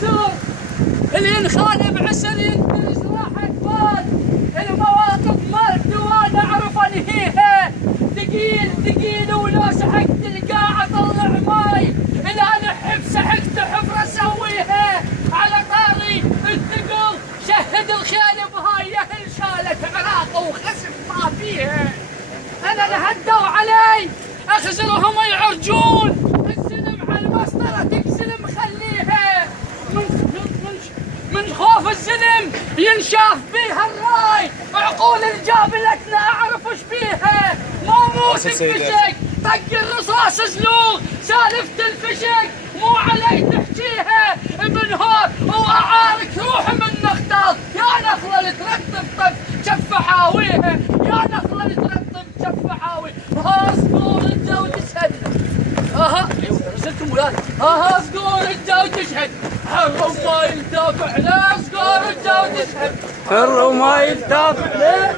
عسر، اللي ينخان بعسر يندرج راحة بال. المواقف ما الدوان اعرف انهيها، ثقيل ولو سحقت القاع اطلع ماي. اذا نحب سحقت حفرة اسويها. على طاري الثقل شهد الخيل بهاي يهل شالت عراق وخسف ما فيها. انا نهدوا علي اخزرهم يعرجون، السلم على المسطرة تكسلم خليها. من خوف الزلم ينشاف بيها الراي، عقول الجابلتنا اعرف وش بيها. ما موت بفشك طق الرصاص زلوغ، سالفة الفشك مو علي تحكيها. بنهار واعارك روح من نختار، يا نخلة اللي ترتب طف شف حاويها، يا نخلة اللي ترتب شف حاوي. ها صقور الجو تشهد، ها رسلتم ولاد، ها صقور الجو تشهد، حر وما يلتفع له. صقور الجو تشهد حر وما يلتفع له.